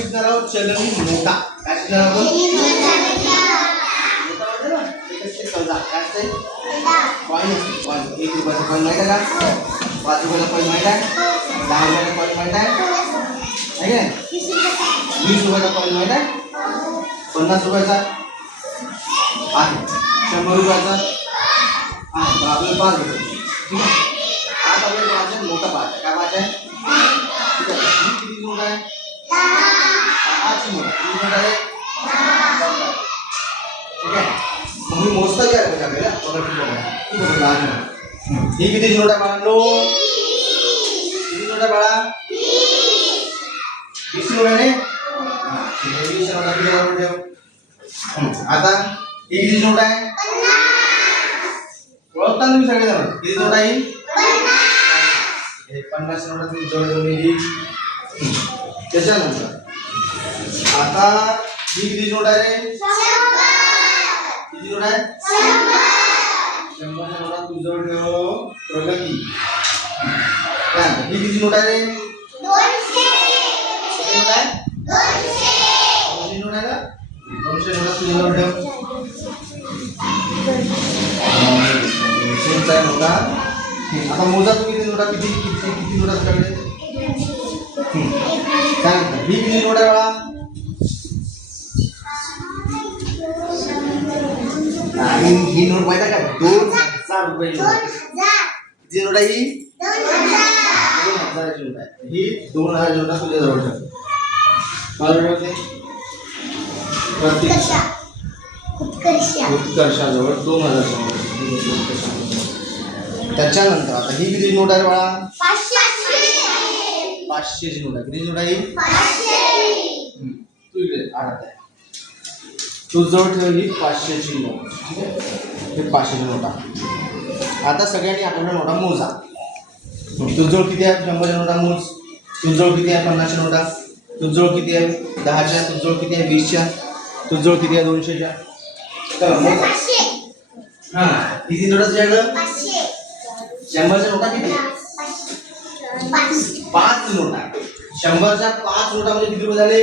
शिकणार आहोत चलनी नोटा. काय शिकणार आहोत? मोठा होता ना, एकशे 14. काय असते? कॉइन असते. कॉइन 1 रुपयाचा कॉइन माहिती आहे का? 5 रुपयाचा कॉइन माहिती आहे? 10 रुपयाचा कॉइन माहिती आहे? आहे का? 20 रुपयाचा कॉइन माहिती आहे? 50 रुपयाचा आहे, 100 रुपयाचा आहे. आपल्याला 5 रुपये. ठीक आहे. आज आपल्याला पाहायचं मोठा पाच आहे. काय पाच आहे? ठीक आहे. ही किती नोट आहे? 10ची नोट. किती नोट आहे? 10. ठीक आहे. मग मी मोजता घ्या रे आपल्याला. बघा किती बघा. किती बघा 10 नोट. ही किती नोट आहे बाळांनो? किती नोट आहे बाळा? 20 नोट आहे. हां, ठीक आहे. 20 नोट किती नोट ठेव. आता ही किती नोट आहे? 50. ओळखता तुम्ही सगळे जण. किती नोट आहे? 50 नोट तुम्ही जोडलेली. त्याच्यानंतर आता ही किती नोट आहे? 100. किती नोट आहे? 100. 100 च्या नोटा तू जवळ ठेव. प्रगती. काय ही किती नोट आहे? 200. किती नोट आहे? 200. नोट आहे ना? 200 नोटा तू जवळ ठेव. 200 नोटा. आता मोजा तुम्ही किती नोटा किती किती किती नोटा तुझ्याकडे? काय म्हणतात? ही किती नोट आहे बाळा? ही नोट माहिती आहे का? 2000 रुपये. किती नोट आहे ही? 2000 ची नोट आहे. ही 2000 नोटा तुझ्या जवळ ठेव. बरोबर आहे? उत्कर्षाजवळ 2000 ची नोट. त्याच्यानंतर आता ही किती नोट आहे बाळा? 500 ची नोट आहे. किती नोट आहे? 500. तू इकडे आठ आहे. तू जवळ ठेव ही 500 ची नोट. ठीक आहे. हे 500 ची नोटा. आता सगळ्यांनी आपल्याला नोटा मोजा. तुझजवळ किती आहे? 100 च्या नोटा मोज. तुझजवळ किती आहे? 50 च्या नोटा. तुझजवळ किती आहे? 10 च्या. तुझजवळ किती आहे? 20 च्या. तुझजवळ किती आहे? 200 च्या. चला मोजा. हां, किती नोटा तुझ्याकडे? 100 च्या नोटा किती? 5 नोटा. 100 च्या 5 नोटा म्हणजे किती रुपये झाले?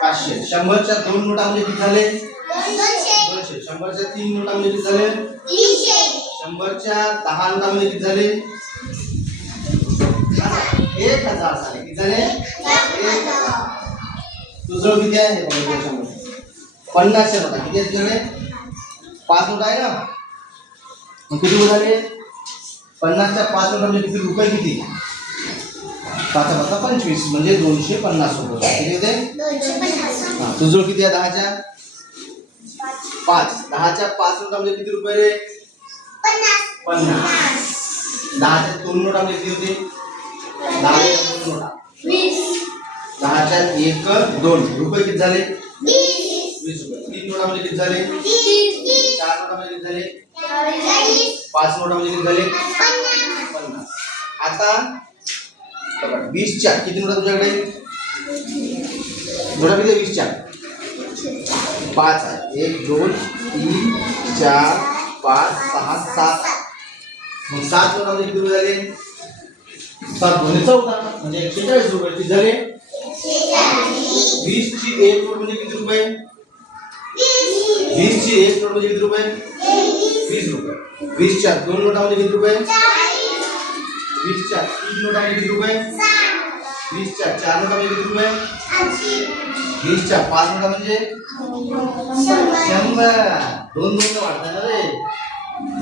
500. 100 च्या 2 नोटा म्हणजे किती झाले? 200. 100 च्या 3 नोटा म्हणजे किती झाले? 100 च्या 10 नोटा म्हणजे किती झाले? 1000 झाले. किती झाले? 1000. तुझं किती आहे? 50 च्या नोटा. किती आहे तुझ्याकडे? 5 नोटा आहे ना? मग किती रुपये झाले? 50 च्या 5 नोटा म्हणजे किती रुपये? किती? 5 × 25 म्हणजे 250 रुपये. किती होते? 250. हां, तुझं किती आहे? 10 च्या 5. 10 च्या 5 नोटा म्हणजे किती रुपये रे? 50. 10 च्या 2 नोटा म्हणजे किती होते? 10 च्या 2 नोटा 20. 10 च्या 1 2 रुपये किती झाले? 20 रुपये. 3 नोटा म्हणजे किती झाले? 30. 4 नोटा म्हणजे किती झाले? 40. 5 नोटा म्हणजे किती झाले? 50. आता बघा 20 च्या किती नोटा तुझ्याकडे? नोटा किती? 20 च्या 5 आहे. 1 2 3 4 5 6 7. मग 7 नोटा म्हणजे किती रुपये झाले? 7 × 14 म्हणजे 140 रुपये. किती झाले? 20 ची 1 नोट म्हणजे किती रुपये? 20 ची 1 नोट म्हणजे किती रुपये? 20 रुपये. 20 च्या 2 नोटा म्हणजे किती रुपये? 20 च्या 3 नोटा म्हणजे किती रुपये? 20 च्या 4 नोटा म्हणजे किती रुपये? 20 च्या 5 नोटा म्हणजे 100. 2 2 वाढतात ना रे.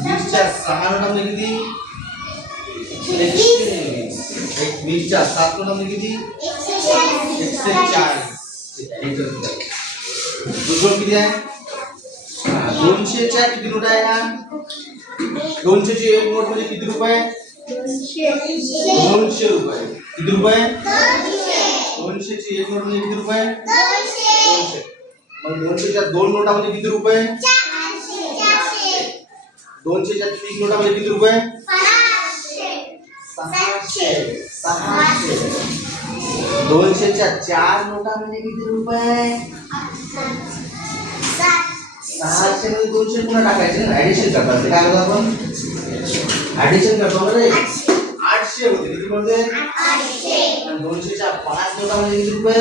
20 च्या 6 नोटा म्हणजे किती? 20 च्या 7 नोटा म्हणजे किती? 140. तुझं किती आहे? 200 च्या किती नोट आहे या? 200 ची 1 नोट म्हणजे किती रुपये? 200 रुपये. किती रुपये? 200 ची 1 नोट म्हणजे किती रुपये? 200. मग 200 च्या 2 नोटा म्हणजे किती रुपये? 200 च्या 3 नोटा म्हणजे किती रुपये? 600. 200 च्या 4 नोटा म्हणजे किती रुपये? 600 मध्ये 200 पुन्हा टाकायचे ना, ऍडिशन करतो. काय करतो आपण? ऍडिशन करतो रे. 800 800 होते. किती होते? 800. आणि 200च्या 5 नोटा म्हणजे किती रुपये?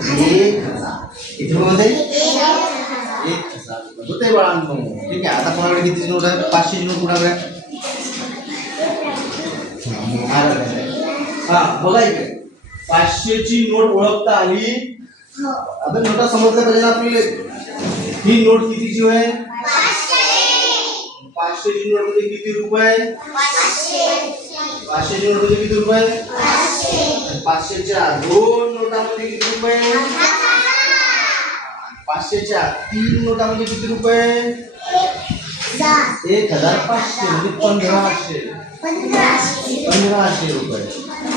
1000. किती होते? 1000 होते बाळांनो. ठीक आहे. आता कोणाकडे कितीची नोट आहे? 500 ची नोट कोणाकडे आहे? हा बघा इकडे 500 ची नोट ओळखता आली. आता नोटा समजल्या पाहिजे ना आपल्याला. ही नोट कितीची आहे? 500 ची नोट म्हणजे किती रुपये? 500 ची नोट म्हणजे किती रुपये? 500 च्या 2 नोटा म्हणजे किती रुपये? 500 च्या 3 नोटा म्हणजे किती रुपये? 1500 म्हणजे 1500 रुपये.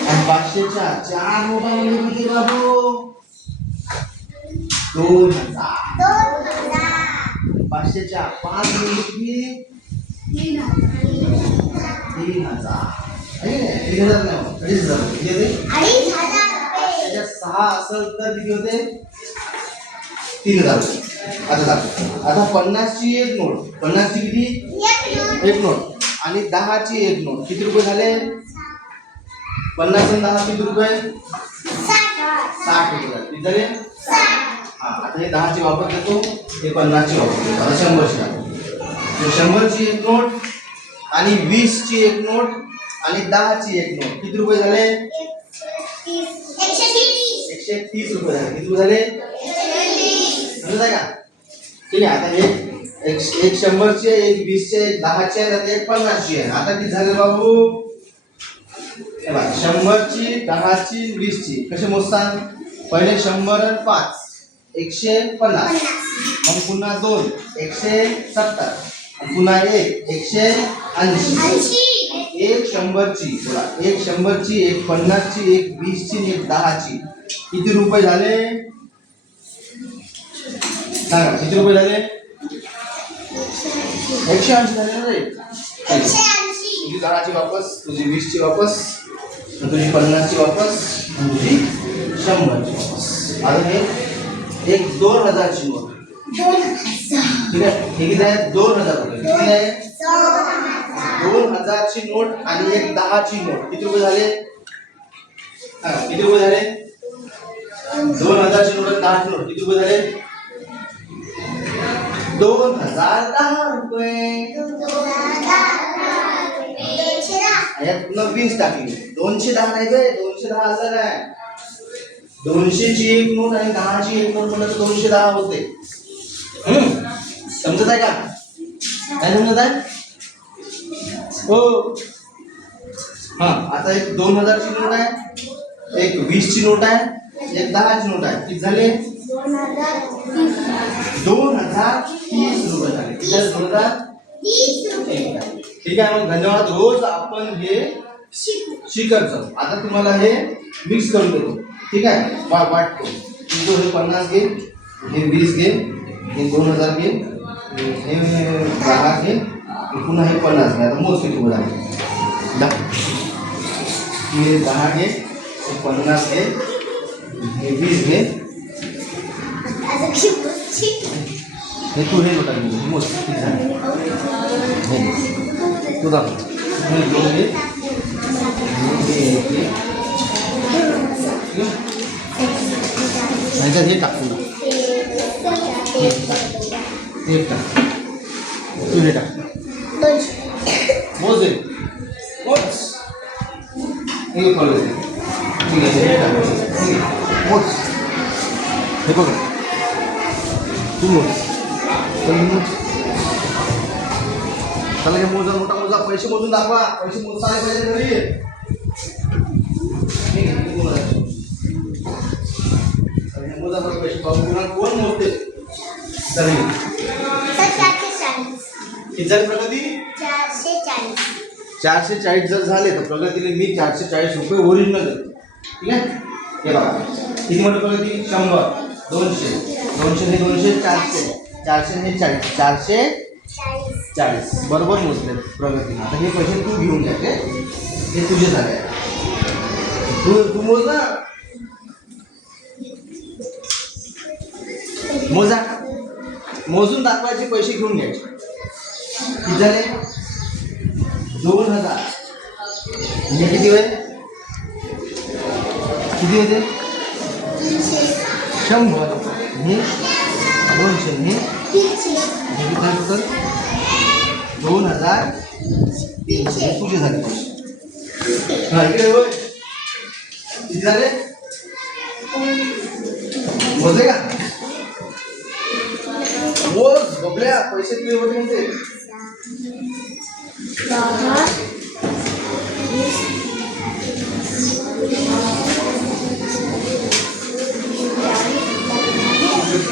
आणि 500 च्या 4 नोटा म्हणजे किती बाबू? 2000. 500 च्या 5 म्हणजे किती? 3000. आहे ना? 3000 नाही, 2,500 किती होते? 500 च्या 6 असेल तर किती होते? 3000. आता 50 ची एक नोट. 50 ची किती? एक नोट. आणि 10 ची एक नोट किती रुपये झाले? 50 आणि 10 किती रुपये? 60 रुपये झाले. किती झाले? हा आता हे 10 ची वापर करतो, हे 50 ची वापर करतो. आता 100 ची वापर. 100 ची एक नोट आणि 20 ची एक नोट आणि 10 ची एक नोट किती रुपये झाले? 130 रुपये झाले. किती रुपये झाले? समजत आहे का? ठीक आहे. आता हे एक 100 ची, एक 20 ची, एक 10 ची आहे, एक 50 ची आहे. आता किती झाले बाबू? हे बघा 100 ची, 10 ची, 20 ची कसे मोजतात? पहिले 100 आणि 5 150. मग पुन्हा 2 170. पुन्हा 1 180. एक 100 ची बोला, एक 100 ची, एक 50 ची, एक 20 ची, एक 10 ची किती रुपये झाले? सांगा किती रुपये झाले? 180 झाले ना रे. 180. तुझी 10 ची वापस, तुझी 20 ची वापस, तुझी 50 ची वापस, तुझी 100 ची वापस. आता हे एक 2000 ची नोट. 2000. ठीक आहे. हे किती आहे? 2000 रुपये. किती आहे? 2000 ची नोट आणि एक 10 ची नोट किती रुपये झाले? सांगा किती रुपये झाले? 2000 ची नोट आणि 10 ची नोट किती रुपये झाले? 2010 रुपये. यात पुन्हा 20 टाकली. 210 नाही बे, 210 असं नाही. 200 ची एक नोट आणि 10 ची एक नोट म्हणलं तर 210 होते. समजत आहे का? काय समजत आहे? हो. हा आता एक 2000 ची नोट आहे, एक 20 ची नोट आहे, एक 10 ची नोट आहे. किती झाले? 2030 रुपये झाले. किती झाले? 2030 रुपये. ठीक आहे. मग धन्यवाद. रोज आपण हे शिकत जाऊ. आता तुम्हाला हे मिक्स करून देतो. ठीक आहे. वाटतो तू हे 50 घे, हे 20 घे, हे 2000 घे, हे 10 घे, पुन्हा हे 50 घे. आता मोज किती झाले? 10 घे, हे 50 घे, हे 20 घे, हे तू हे नोटा घे. मोज किती झाले? तू दाखव. हे 2 घे, हे टाक. हे टाक. तू हे टाक. मोज दे. मोज. हे कॉल दे. ठीक आहे. हे टाक. मोज. हे बघ. तू मोज. चला हे मोजा, मोठा मोजा. पैसे मोजून दाखवा. पैसे मोजता आले पाहिजे घरी. मोजा बरं पैसे पाहून पुन्हा कोण मोजते? तर किती झाली प्रगती? 440 जर झाले तर प्रगतीला मी 440 रुपये ओरिजिनल देतो. ठीक आहे. हे बघा किती मोठी प्रगती? 100 200 200 हे 200 400 400 हे 40 440 बरोबर मोजले प्रगतीने. आता हे पैसे तू घेऊन घ्यायचे, हे तुझे झाले. तू मोज ना. मोजा. मोजून दाखवायचे, पैसे घेऊन घ्यायचे. किती झाले? 2000 हे किती होय किती होते 100 हे 200 हे किती टोटल 2300 तुझे झाले हा इकडे होय किती झाले मोजले का मोज बबल्या पैसे किती होते म्हणते 10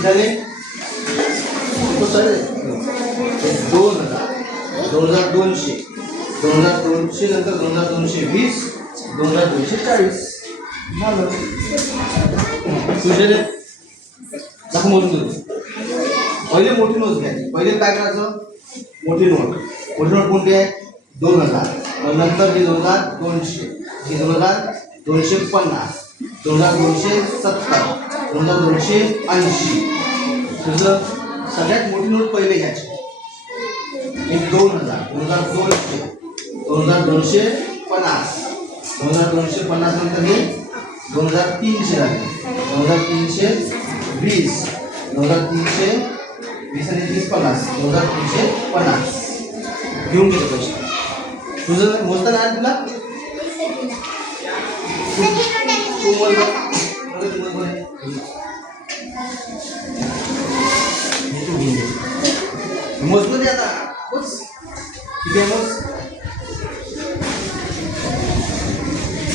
झाले तो सर 2200 नंतर 2220 2240 झालं तुझे दाखव मोजून देऊ पहिले मोठी नोट घ्यायची पहिले काय करायचं मोठी नोट कोणती आहे 2000 नंतर ही 2200 ही 2250 2270 2280 तुझं सगळ्यात मोठी नोट पहिले घ्यायची एक 2000 2200 2250 नंतर हे 2300 झाले 2320 आणि 50 2350 घेऊन घेतो पैसे तुझं मोजता नाही तुला तू मोजतो दे आता बस किती आहे मोज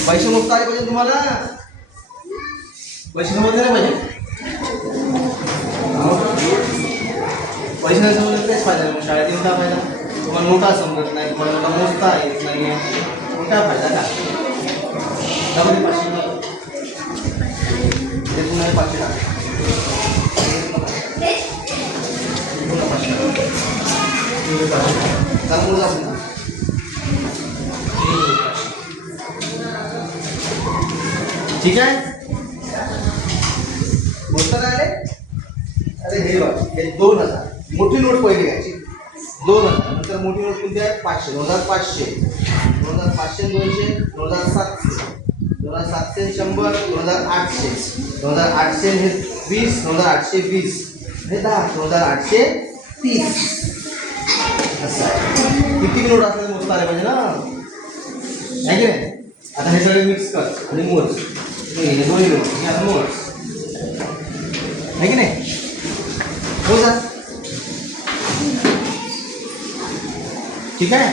पैसे मोजता आले पाहिजे तुम्हाला पैसे समजले नाही पाहिजे पैसे नाही समजले तेच फायदा मग शाळेत येऊन काय फायदा तुम्हाला नोटा समजत नाही तुम्हाला नोटा मोजता येत नाही मग काय फायदा का त्यामध्ये 500 ते तुम्हाला 500 टाका ठीक आहे मोजता काय आले अरे हे बघ हे 2000 मोठी नोट पहिली घ्यायची 2000 नंतर मोठी नोट कोणती आहे 500 2500 200 2700 100 2800 हे 20 2820 हे 10 2830 असं आहे किती नोट असल्याने मोजता आले पाहिजे ना आहे की नाही आता हे सगळे मिक्स कर आणि मोज हे दोन्ही नोट हे आता मोज आहे की नाही मोजा ठीक आहे